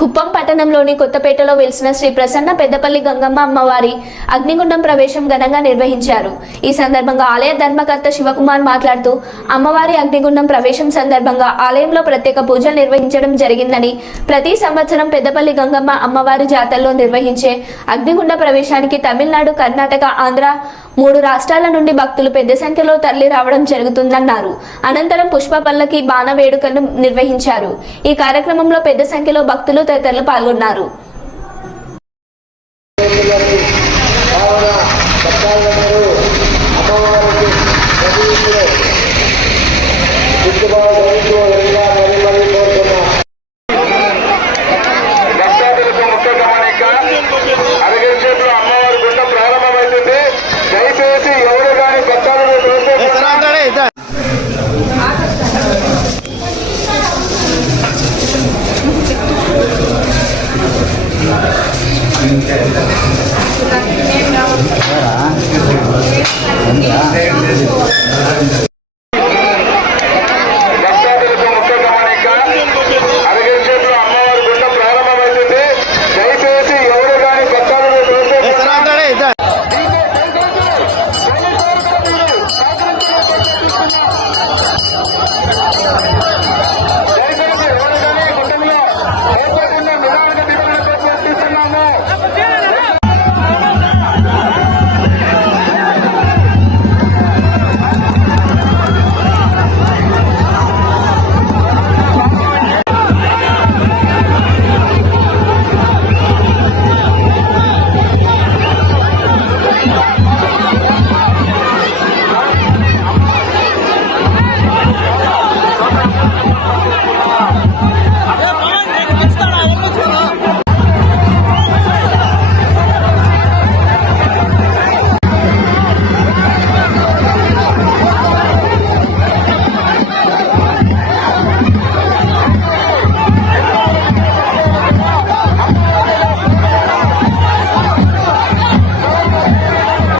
కుప్పం పట్టణంలోని కొత్తపేటలో వెలిసిన శ్రీ ప్రసన్న పెద్దపల్లి గంగమ్మ అమ్మవారి అగ్నిగుండం ప్రవేశం ఘనంగా నిర్వహించారు. ఈ సందర్భంగా ఆలయ ధర్మకర్త శివకుమార్ మాట్లాడుతూ అమ్మవారి అగ్నిగుండం ప్రవేశం సందర్భంగా ఆలయంలో ప్రత్యేక పూజలు నిర్వహించడం జరిగిందని, ప్రతి సంవత్సరం పెద్దపల్లి గంగమ్మ అమ్మవారి జాతరలో నిర్వహించే అగ్నిగుండ ప్రవేశానికి తమిళనాడు, కర్ణాటక, ఆంధ్ర 3 రాష్ట్రాల నుండి భక్తులు పెద్ద సంఖ్యలో తరలి రావడం జరుగుతుందన్నారు. అనంతరం పుష్ప పల్లకి బాణ వేడుకను నిర్వహించారు. ఈ కార్యక్రమంలో పెద్ద సంఖ్యలో భక్తులు తదితరులు పాల్గొన్నారు. Era.